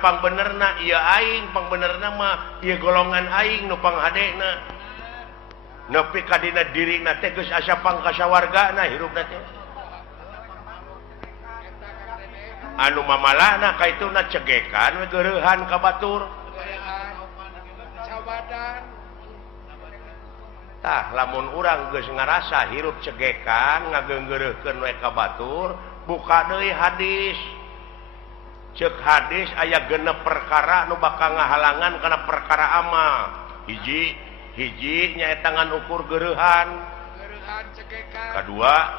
pang benerna iya aing pang benerna mah ieu golongan aing nu panghadena nepi ka dina dirina teh geus asa pangkasawargana hirupna teh anu mamalahna kaituna cegekan we geureuhan ka batur tah lamun urang geus ngarasa hirup cegekan ngageunggeureukkeun we ka batur buka deui hadis cek hadis aya genep perkara nu bakal ngahalangan kana perkara amal hiji nyaeta ngan ukur geureuhan cegekan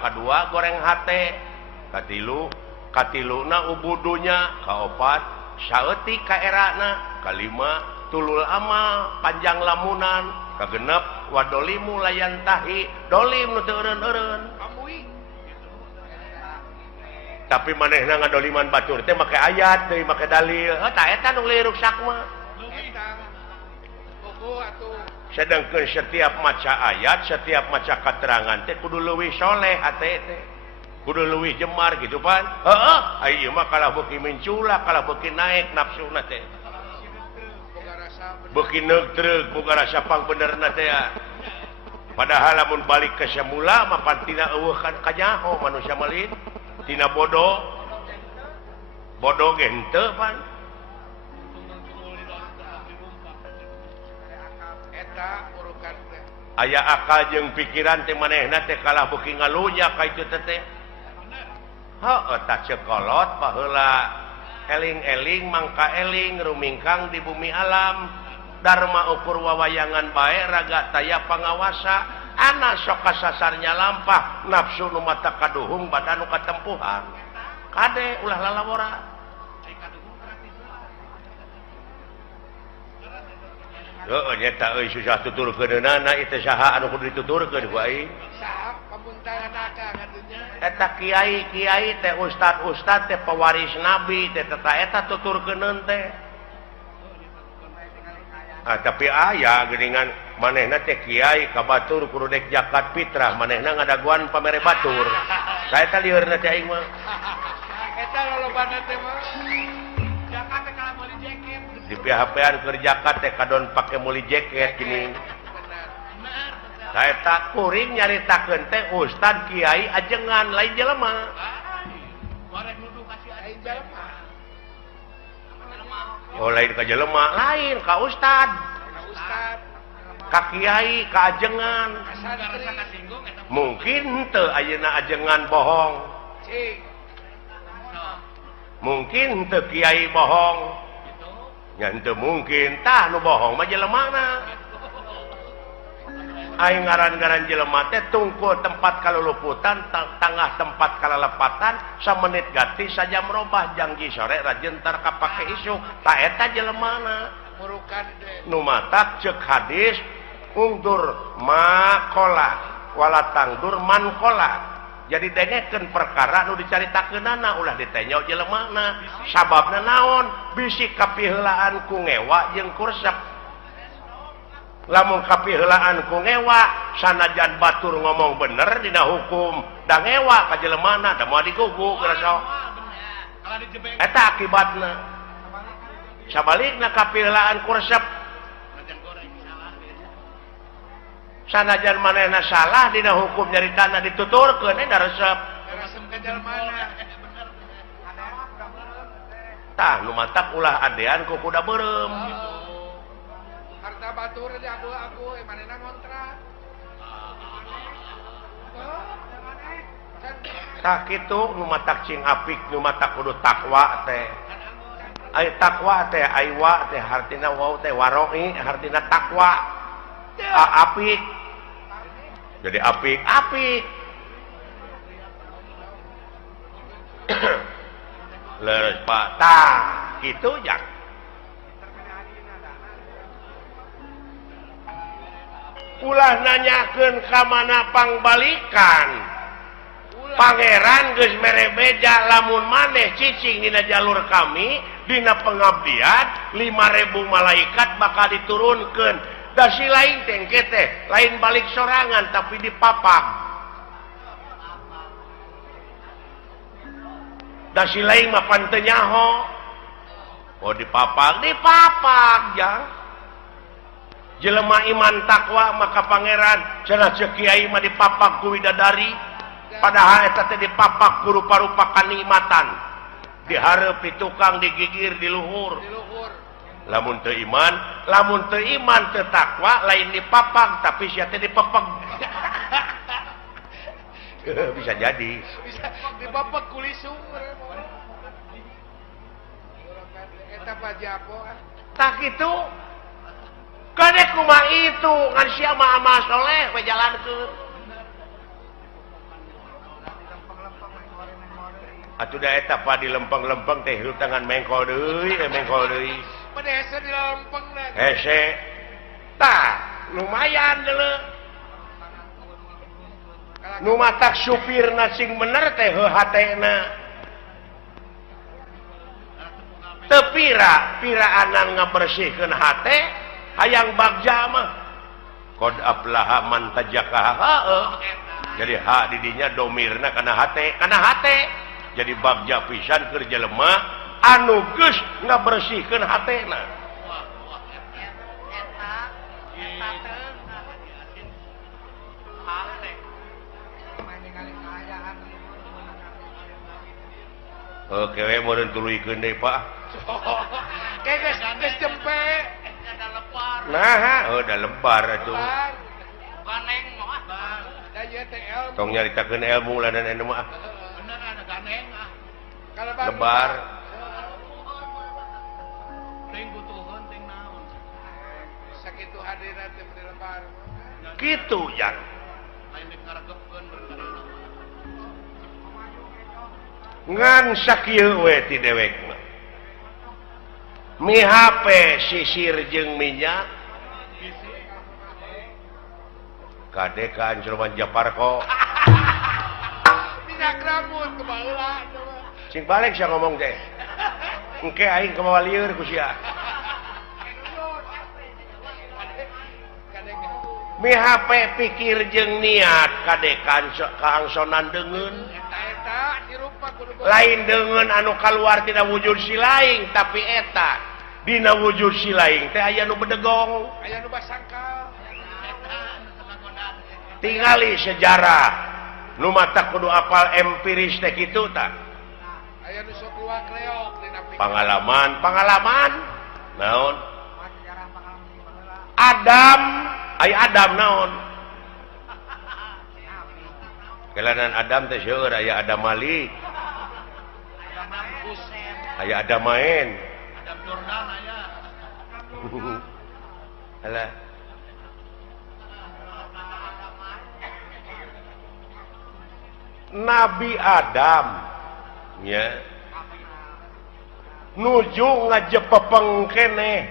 kadua goreng hate katiluna ubudunya kaopat saeutik ka erana kalima tulul amal panjang lamunan kagenep wadolimu layan tahi dolim nu teu eureun-eureun tapi manehna ngadoliman batur teh make ayat teh make dalil tah eta nu liruk sakma sedangkeun setiap maca ayat setiap maca katerangan teh kudu leuwih soleh hate teh kudu leuwih jemar gitu pan heeh ai ieu mah kalah beuki minculak kalah beuki naik nafsuna teh beuki neutreug boga rasa pang benerna teh padahal lamun balik ke semula mah pan tina eueuh kan kanyaho manusia malin tina bodoh ge henteu pan eta urukan aya akal jeung pikiran teh manehna teh kalah beuki ngalunya ka itu teh heuh tah cekolot baheula eling-eling mangka eling rumingkang di bumi alam Dharma ukur wawayangan bae raga taya pangawasa anak sok kasasarnya lampah nafsu nu mata kaduhung badan nu katempuhan kade ulah lalawora heuh nyata euy susah tuturkeunana itu saha anu kudu dituturkeun ku aing saha pamuntalan akang atunya eta kiai teh ustad teh pewaris nabi teh eta tuturkeuneun teh tapi aya geuningan manehna teh kiai ka batur kudu dek zakat fitrah manehna ngadaguan pamere batur saeta liheurna teh aing mah eta lolobana teh mah zakat teh kala meuli jaket di PHP-an keur zakat teh kadon pake meuli jaket gini saeta kuring nyaritakeun teh ustad kiai ajengan lain jelema goreng nuduh kasih lain jelema oh lain ka jelema lain ka ustad ka kiai ka ajengan mungkin teu ayeuna ajengan bohong mungkin teu kiai bohong nya teu mungkin tah nu bohong mah jelemana aing ngaran-ngaran jelema teh tungkul tempat kaluluputan tangah tempat kalalepatan samenit gati saja merubah janggi sore rajentar kapake isu ta eta jelemana murukan nu matak ceuk hadis ungdur maqala wala tangdur manqala jadi dengekeun perkara nu dicaritakeunana ulah ditenya jelemana sababna naon bisi kapiheulaan ku ngewa jeung kursep lamun kapiheulaan ku ngewa sanajan batur ngomong bener dina hukum da ngewa ka jelemana da moal diguguk rasa eta akibatna sabalikna kapiheulaan kursep sanajan manehna salah dina hukum nyaritana dituturkeun da resep ka jelemana tah nu matak ulah adean ku kuda beureum harta batur di abu-abu manehna ngontrak tah kitu nu matak cing apik nu matak kudu takwa teh ai takwa teh aiwa teh hartina wau teh waroi hartina takwa apik jadi apik leres pak tah kitu jak ulah nanyakeun ka mana pangbalikan pangeran geus mere beja lamun maneh cicing dina jalur kami dina pengabdian 5.000 malaikat bakal diturunkeun da si lain tengke teh lain balik sorangan tapi dipapag da si lain mah pan teu nyaho Oh dipapag ya. Jelema iman takwa maka pangeran cenah ceuk kiai mah dipapag ku widadari padahal eta teh dipapag ku rupa-rupa kanikmatan. Dihareup di tukang digigir di luhur. Lamun teu iman teu takwa lain dipapag tapi sia teh dipapag. Bisa jadi. Bisa dipapag ku lisung. Eta pajapo. Tak itu. Kade kumaha itu ngan sia mah amal soleh we jalankeun. Atuh da eta pa di lempeng-lempeng teh hirup tangan mengkol deui, mengkol deui. Pada hese di lempeng na. Hese. Tah, lumayan deuleu. Nu matak supirna sing bener teh heuh hatena. Teu piraanan ngabersihkeun hate hayang bagja mah. Qad aflaha man tajakaha. Jadi hak didinya domirna kana hate. Jadi bagja pisan keur jelema anu geus ngabersihkeun hatena. Oke, meureun tuluikeun deui, Pak. Geus cempe. Nah, da lebar atuh. Ganeng mah. Da ieu teh ilmu. Tong nyaritakeun ilmu ladan anu mah. Bener ada ganeng ah. Lebar. Teuing butuheun teuing naon. Sakitu hadiran teh lebar. Kitu yang Lain dikaregepkeun berkara. ngan sakieu we ti dewekna. Mi HP sisir jeung minyak. Kade ka Anjurman Japarko. Minyak rambut kebaheula. Sing balik sia ngomong teh. Engke aing kemawa lieur ku sia. Mi HP pikir jeung niat kade kaangsonan deungeun. Eta dirupa kudu Lain deungeun anu kaluar tina wujud si laing tapi eta dina wujud si laing teh aya nu bedegong. aya nu basangkal. Tingali sejarah nu mata kudu apal empiris teh kitu tah. Aya nu sok luak reog dina Pengalaman naon? Adam naon? Kelanan Adam teh seueur aya Adam Malik. Aya Adam main. Adam Jordan aya. Alah. Nabi Adam nya nuju ngajepepeng keneh.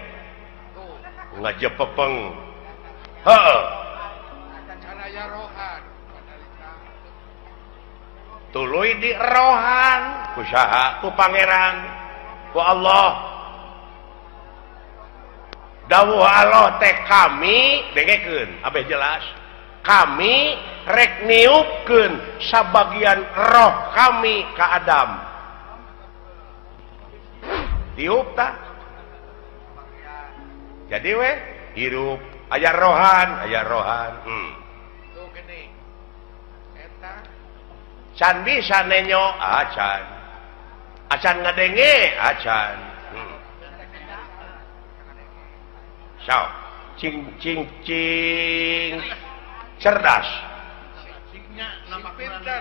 Ngajepepeng. Heeh. Kana aya rohan. Tuluy di rohan ku saha? Ku pangeran, ku Allah. Dawuh Allah teh kami dengekeun abeh jelas. Kami rek niupkeun sabagian roh kami ka Adam. Tiup tah. Jadi we hirup aya rohan. Tuh gini. Eta Can bisa nenyo acan. Acan ngadenge acan. So, cing cerdas. siknya nama pinter.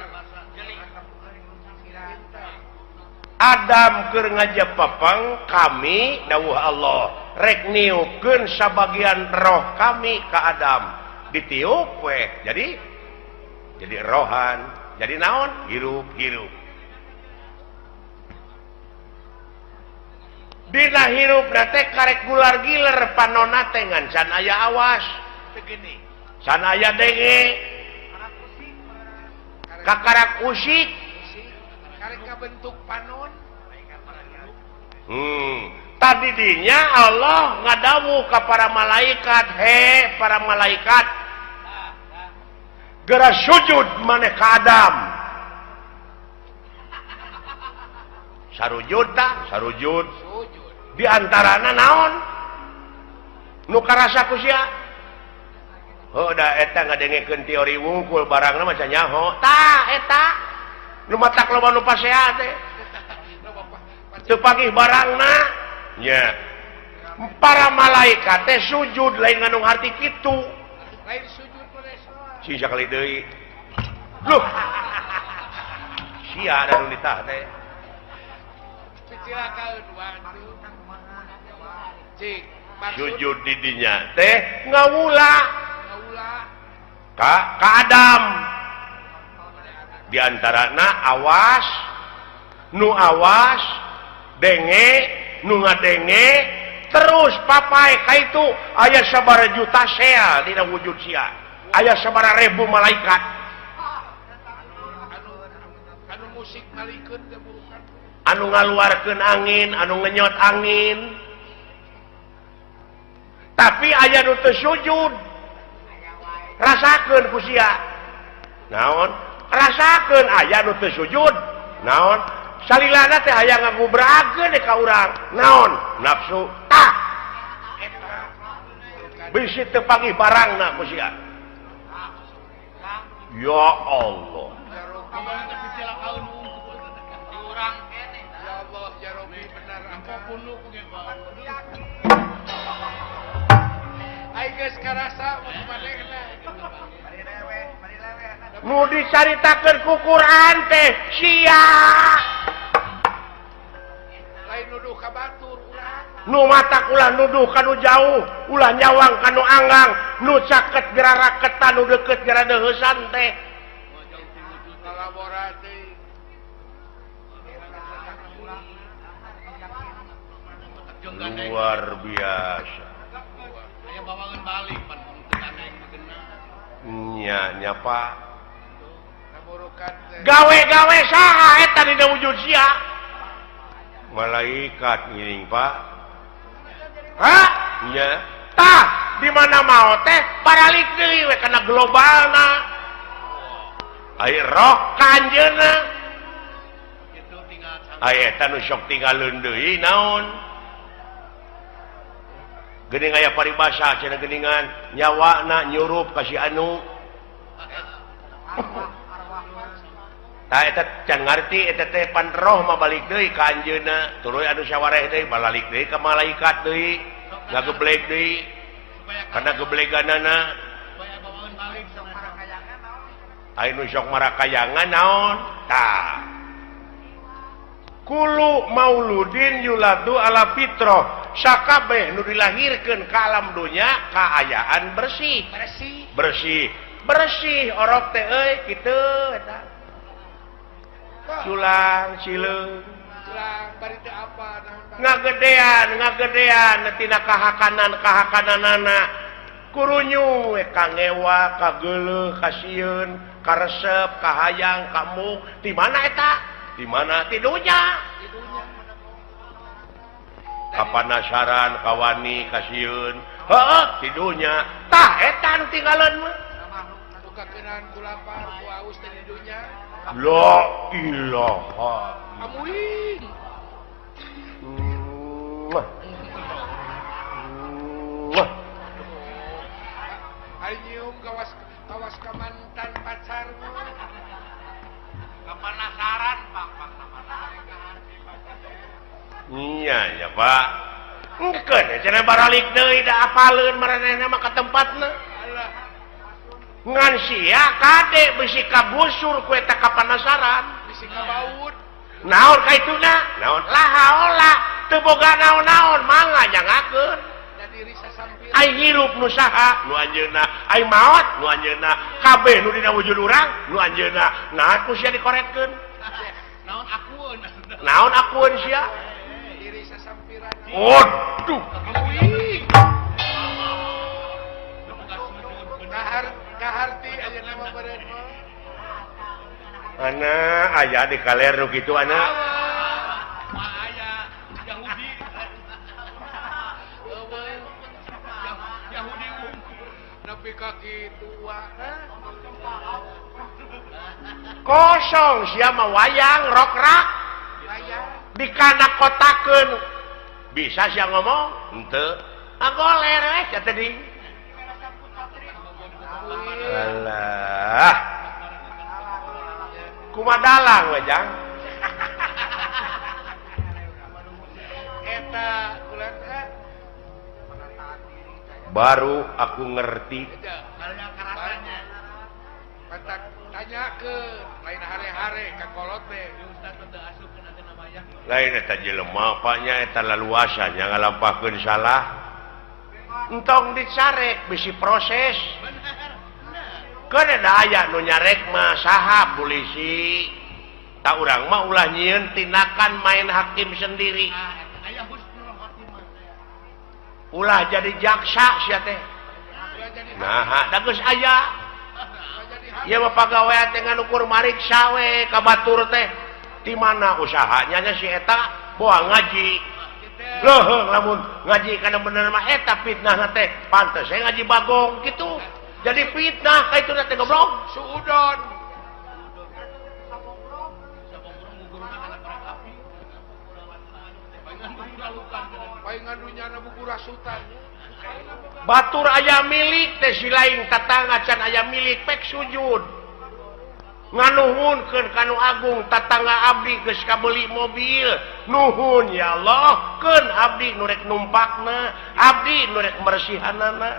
Adam keur ngajepepeng kami dawuh Allah rek niupkeun sabagian roh kami ka Adam. Ditiup we. Jadi rohan. Jadi naon? Hirup. Dina hirup teh karek gular giler panonna teh ngan can aya awas. Begini. Can aya denge. Kakarak usik. Karek bentuk panon. Tadi dinya Allah ngadawuh ka para malaikat, he para malaikat, geura sujud maneh ka Adam. Sarujud tah, sarujud. diantarana naon nu karasa ku sia da eta ngadengekeun teori wungkul barangna maca nyaho tah eta nu matak loba nu pasea teh teu pagih barangna nya para malaikat teh sujud lain nganu harti kitu lain sujud pada si sakali deui loh sia ada nu ditah teh picilakaeun waduh cik sujud di dinya teh ngawula ngawula ka Adam diantarana awas nu awas denge nu ngadenge terus papai ka itu aya sabaraha juta sel dina wujud sia aya sabaraha ribu malaikat anu musik malikeun teh bukan anu ngaluarkeun angin anu ngenyot angin tapi aya nu teu sujud rasakeun ku sia naon rasakeun aya nu teu sujud naon salilana teh aya ngagubrageun ka urang naon nafsu tah bisi teu pagih barangna ku sia ya Allah ya Allah ya Rabbi benar apapun lu ai geus karasa manehna nu dicaritakeun ku Quran teh sia lain nuduh ka batur urang nu matak ulah nuduh kanu jauh ulah nyawang kanu anggang nu caket gerara ketan nu deukeut gerara deuheusan teh kolaborasi luar biasa aya bawangeun balik pan teu magena nya Pak naburukan teh gawe-gawe saha eta dina wujud sia malaikat ngiring Pak ha nya tah di mana mau teh baralik deui we kana globalna ai roh kanjeuna itu tinggal ai eta nu sok tinggalin deui naon geuning aya paribasa cenah geuningan nyawana nyurup ka si anu tah eta can ngarti eta teh pan roh mah balik deui ka anjeunna tuluy anu sawareh deui balik deui ka malaikat deui ngageblek deui kana gebleganana supaya bawangeun balik sok marakayangan naon aya nu sok marakayangan naon tah kulu mauludin yuladu ala fitrah sakabeh nu dilahirkeun ka alam dunya kaayaan bersih bersih orok teh euy kitu eta culang cileung ulang bari teh apa ngagedean tina kahakananana kurunyu we kangewa kageuleuh kasieun karesep kahayang kamu di mana eta di mana ti dunya kapanasaran kawani kasieun heuh ti dunya tah eta nu tinggalan mah anu kakeunaan ku lapar ku aus teh di dunya la ilaha amuing Mwah. Mwah. ari nyium kawas ka mantan pacarmu kapanasaran Pak iya ya Pak engkeun cenah baralik deui da apaleun maranehna mah ka tempatna alah ngan sia kade bisi kabusur ku eta kapanasaran bisi kabaut naon kaituna naon lahaola teu boga naon-naon mangga jangakeun da diri sasampir ai hirup nu saha nu anjeunna ai maot nu anjeunna kabeh nu dina wujud urang nu anjeunna naon ku sia dikorekkeun naon akueun sia diri sasampiran waduh kaharti aja nama badan ana aya di kaler nu kitu ana Nabi kaki tua kosong sia mah wayang rokrak wayang dikana kotakeun bisa sih ngomong ente agoler tadi alah kumadalang wejang eta ulah baru aku ngerti Pantak tanya ke lain hari-hari ka kolot teh. lain eta jelema apanya eta laluasanya ngalampahkeun salah entong dicarek bisi proses keun da aya nu nyarek mah saha polisi tak urang mah ulah nyieun tindakan main hakim sendiri ulah jadi jaksa sia teh nah da geus aya ieu mah pagawean teh nganukur mariksa we ka batur teh di mana usahanya nya si eta boa ngaji leuheung lamun ngaji kana bener mah eta fitnah teh pantes saya ngaji bagong gitu jadi fitnah ka itu teh goblok Suudon. Paingan dunyana buku rasutan. batur aya milik teh si lain tatangga can aya milik pek sujud nganuhunkeun kanu agung tatangga abdi geus kabeli mobil nuhun ya Allah keun abdi nu rek numpakna abdi nu rek mersihanana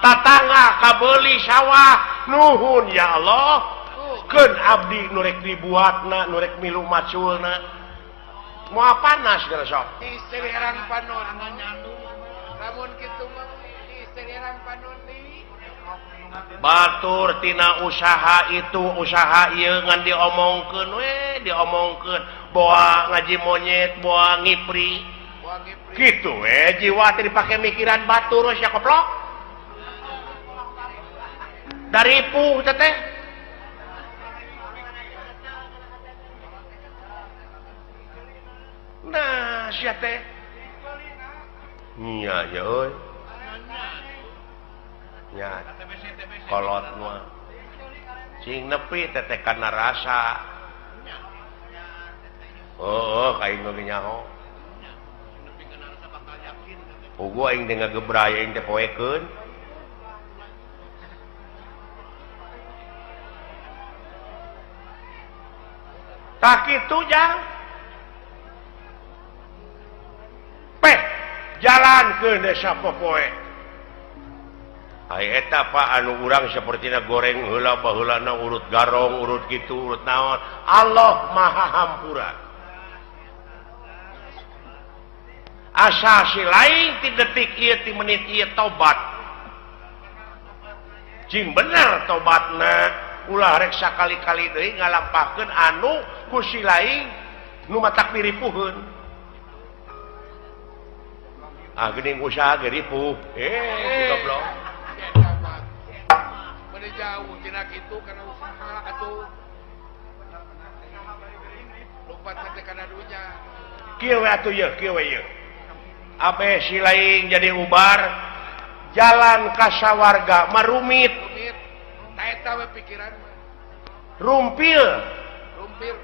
tatangga kabeli sawah nuhun ya Allah keun abdi nu rek dibuatna nu rek milu maculna moal panas geus sok Istri herang panon. Lamun kitu mah istri herang panon deui. batur tina usaha itu usaha ieu ngan diomongkeun we diomongkeun boa ngaji monyet boa ngipri Buang ngipri. kitu we jiwa teh dipake mikiran batur sia koplok dari puh teh nah sia teh nya ya euy nya kolot mah sing nepi teteh kana rasa kain ge nyaho ugu aing teh ngagebraya aing teh poekeun tak kitu jang peh jalankeun desa popoe ai eta Pak anu urang sapertina goreng heula baheulana urut garong urut kitu urut naon Allah Maha Hampura asa si lain ti detik ieu ti menit ieu tobat cing bener tobatna ulah rek sakali-kali deui ngalampahkeun anu ku si lain nu matak piripuheun geuning usaha ge ripuh goblok Meni jauh tina kitu kana usaha atuh. Lompat teh kana dunya. Kieu we atuh yeuh kieu we yeuh abe si lain jadi ubar jalan ka sawarga marumit Rumit. Ta eta we pikiran mah. rumpil Rumpir.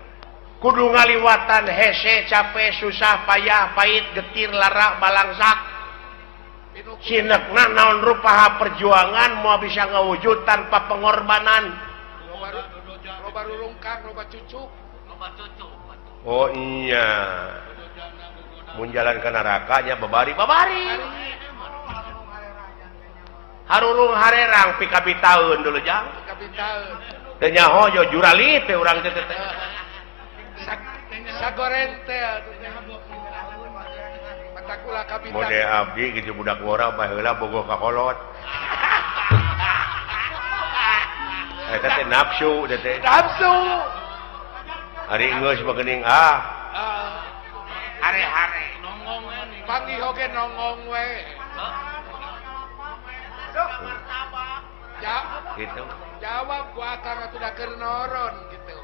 kudu ngaliwatan hese capek susah payah pait getir lara balangsak sinekna naon rupaha perjuangan mau bisa ngawujud tanpa pengorbanan Loba rulungkang, loba cucuk. oh iya mun jalan ke nerakanya babari harurung harerang pikabi taun dulu jang Kapitaun. teu nyaho jo jurali teh urang teh teh Sagoren teh atuh teh. Matakula kapitaun. mode abdi gitu budak ngora baheula bogoh ka kolot eta teh nafsu teh teh Nafsu. ari geus bageuning Hare-hare. Panggih oge nongong we. gitu Jawab ku akang atuh da keur noron gitu.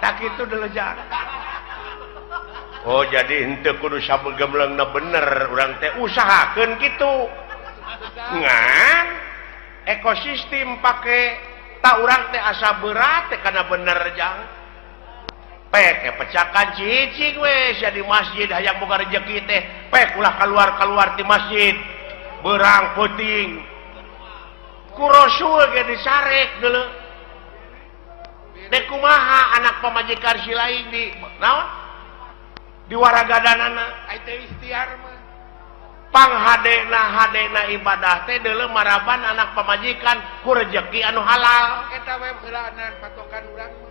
tak itu dulu jang oh jadi henteu kudu sabegemleungna bener urang teh usahakeun kitu ngan ekosistem pake tak urang teh asa berat teh karena bener jang pecakan cicing wes ya di masjid hayang boga rezeki teh ulah keluar di masjid berang puting ku Rasul ge disarek geuleuh dek kumaha anak pamajikan si lain di naon di waragadanana ai teh ikhtiar mah hadena ibadah teh deuleu maraban anak pamajikan ku rezeki anu halal eta we heulaanan patokan urang mah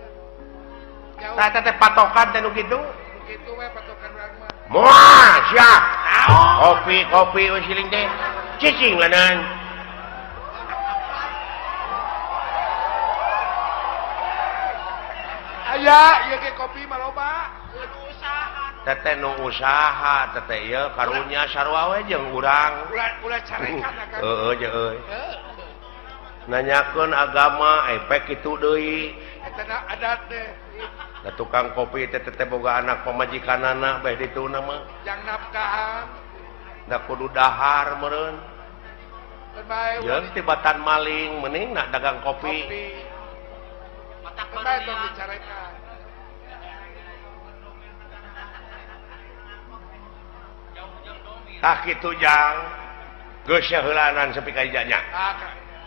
jauh tah teh patokan teh nu kitu kitu we patokan urang mah moal sia kopi we siling teh cicing lanan aya ieu ge kopi mah loba teteh nu usaha teteh ieu karunya sarua we jeung urang ulah carekan akan heueuh jeung euy nanyakeun agama pek kitu deui eta adat teh da tukang kopi teh boga anak pamajikanana beh dituna mah jang nafkahan da kudu dahar meureun bae jeung tibatan maling mending nak dagang kopi matak bae tong dicarekan tah kitu jang geus heulanan sepi ka ijanya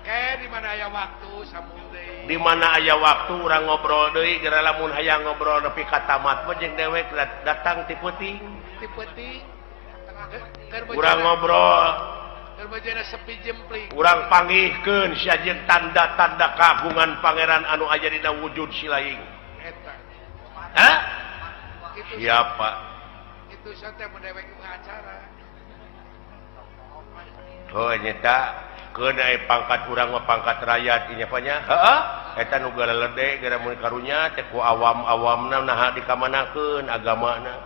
kayak di mana aya waktu sambung deui di mana aya waktu urang ngobrol deui geura lamun hayang ngobrol nepi ka tamat mah jeung dewek datang ti peuting urang ngobrol keur bejana sepi jempling urang panggihkeun sia jeung tanda-tanda kagungan pangeran anu aya dina wujud si laing eta hah itu siapa itu teh mendewek acara oh nyata keun aya pangkat urang mah pangkat rakyat ieu nya nya heeh eta nu galelede gara mun karunya teh ku awam-awamna naha dikamanakeun agamana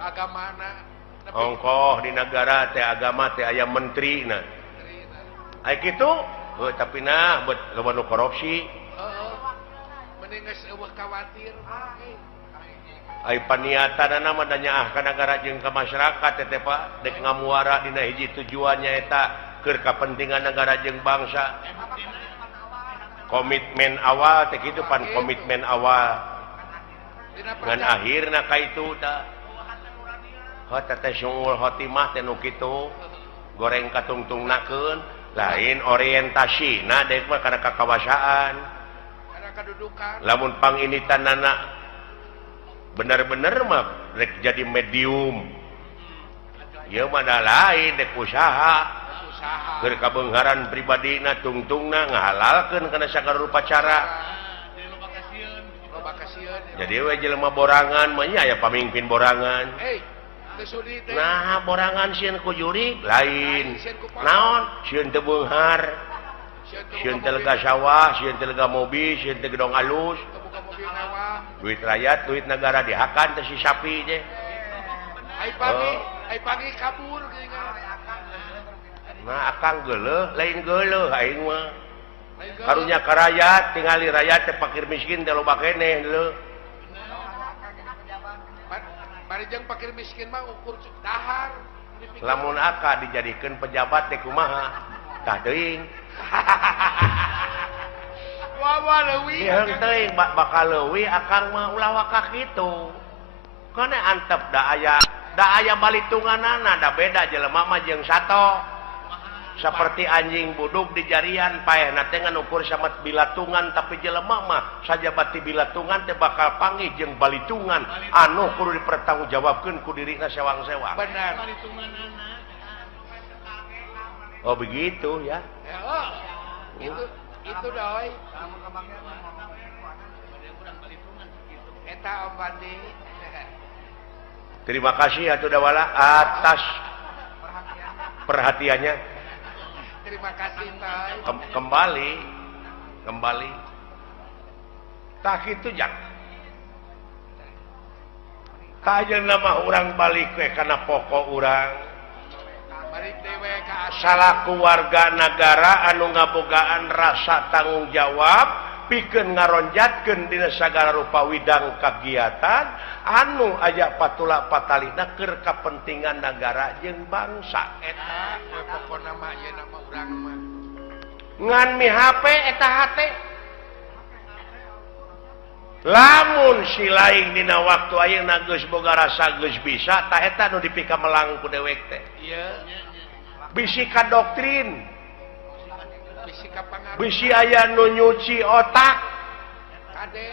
ongkoh di negara teh agama teh aya menterina aya kitu tapi nah bet loba nu korupsi mending geus eueuh khawatir aya paniatanna mah da nyaah ka nagara jeung ka masyarakat teh Pak dek ngamuara dina hiji tujuannya eta keur kapentingan negara jeung bangsa komitmen awal teh kitu pan komitmen awal ngan akhirna ka itu da teh syuul khotimah teh nu kitu goreng katungtungnakeun lain orientasina dek mah kana kakawasaan kana kadudukan lamun panginitanana bener-bener mah rek jadi medium ieu mah da lain dek usaha keur kabeungharan pribadina tungtungna ngahalalkeun kana sagala rupa cara loba kasieun jadi we jelema borangan mah aya pamimpin borangan nah borangan sieun ku juri lain naon sieun teu beunghar sieun teu lega sawah sieun teu lega mobil sieun teu gedong alus duit rakyat duit negara dihakan teh si sapi je ai pagi kabur geuningan nah akang geuleuh lain geuleuh aing mah karunya ka rakyat tingali rakyat teh fakir miskin teh loba keneh leuh bari jeung fakir miskin mah ukur dahar lamun aka dijadikeun pejabat teh kumaha tah teuing wawa leuwih diheung teuing bakal leuwih akang mah ulah waka kitu kana antep da aya balitunganana da beda jelema mah jeung sato seperti anjing buduk di jarian paehna teh ngukur samet bilatungan tapi jelema mah sajabati bilatungan teh bakal panggih jeung balitungan anu kudu dipertanggungjawabkeun ku dirina sewang-sewang benar oh begitu ya itu doi eta Om Pandi terima kasih atuh dawala atas perhatiannya terima kasih Tay kembali tak itu jang kajeun nama urang balik we kana pokok urang balik dewe ka salaku warga negara anu ngabogaan rasa tanggung jawab pikeun ngaronjatkeun dina sagala rupa widang kagiatan anu aya patula patalina keur kapentingan negara jeung bangsa eta pokona mah ieu nama urang mah ngan mi HP eta hate lamun si lain dina waktu ayeuna geus boga rasa geus bisa tah eta nu dipika melang ku dewek teh. Iya. Bisi ka doktrin, Bisi ka pangaruh. bisi aya nu nyuci otak. Kade.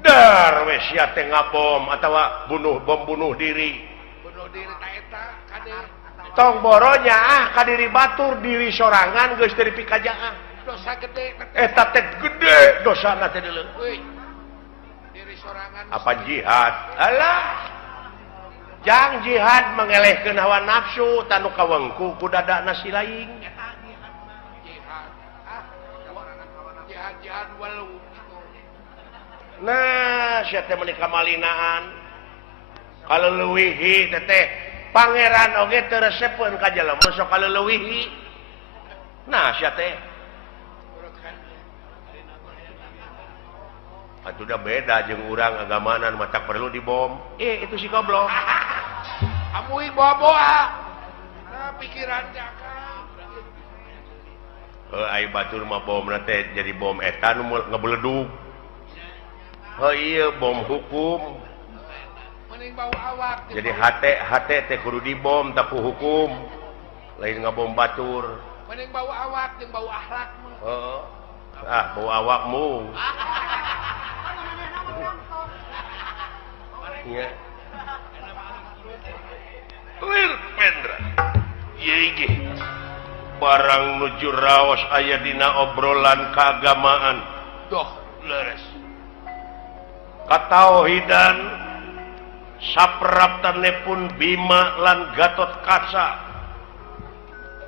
Dar we sia teh ngabom atawa bom bunuh diri. Bunuh diri ta eta kade. Tong boronya ka diri batur diri sorangan geus teu dipikajaan. Dosa gede. Eta teh gede dosana teh deuleu. Euy. Diri sorangan. Apa jihad? Alah. Jang jihad mengelehkeun hawa nafsu tanu kawengku ku dadana si laing. Jihad. Jihad walau. Nah, sia teh meuni kamalinaan. Kaleuweuhi teh pangeran oge teu resepeun ka jelema sok kaleuweuhi. Nah, sia teh atuh da beda jeung urang agamana nu matak perlu dibom. Itu si goblok. Amuing boa-boa. Nah, pikiran jakang. Ai batur mah bomna teh jadi bom eta nu ngebeledug. Iya bom hukum. Mending bau awak. Jadi hate teh kudu dibom tapi hukum. Lain ngabom batur. Mending bau awak jeung bau akhlak mah. Heeh. Bau awakmu. Iya. Lir Pendra. Ieu ge. Barang nuju raos aya dina obrolan keagamaan. Doh, Leres. Katauhidan sapraptanepun Bima lan Gatot Kaca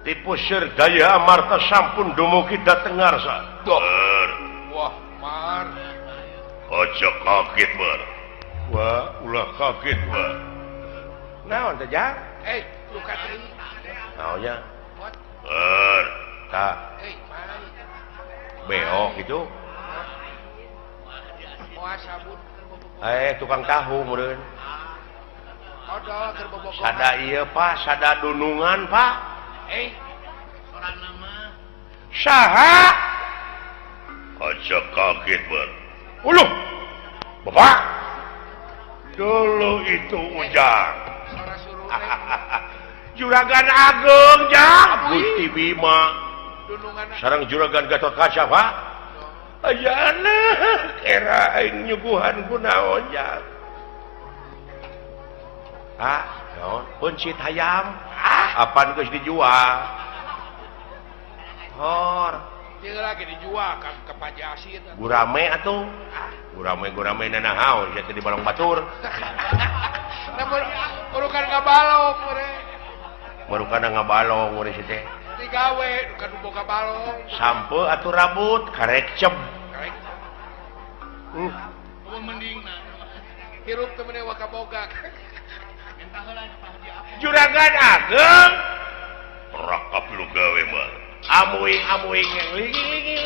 tipu Sir Daya Amarta sampun dumugi dhateng ngarsa. wah, mar. Aja kaget, Bar. Wah, ulah kaget, Bar. Naon teh, Jang? Lu katri. Naonnya? What? Tah, Mai. beok gitu. Moal sabun. Tukang tahu meureun. Odol keur bobogohan. Sada ieu, Pak, sada dunungan, Pak. Soranna mah. Saha? Aja kaget, Bar. Uluh, Bapak. Dulu itu Ujang. Sora suruh Juragan Agung, Jang. Gusti Bima. dunungan. Sareng Juragan Gatot Kaca, Pak. Ayana, kira aing nyuguhan ku naon, Jang. Naon? Pencit hayam. Apaan geus dijual? Hor. Jeung lagi dijual kan ke Pajasi eta. Gurame atuh. Gurame nanahaun sia teh di Balong Batur. Namun urukan ngabalong mere. Marukana ngabalong urang si teh. Digawe kan boga balong. Sampe atuh rambut karek cem. Karek. Mendingna. Hirup teu meuneu wakaboga. Juragan Ageng. Rakap lu gawe mah. Amuing yang ligi.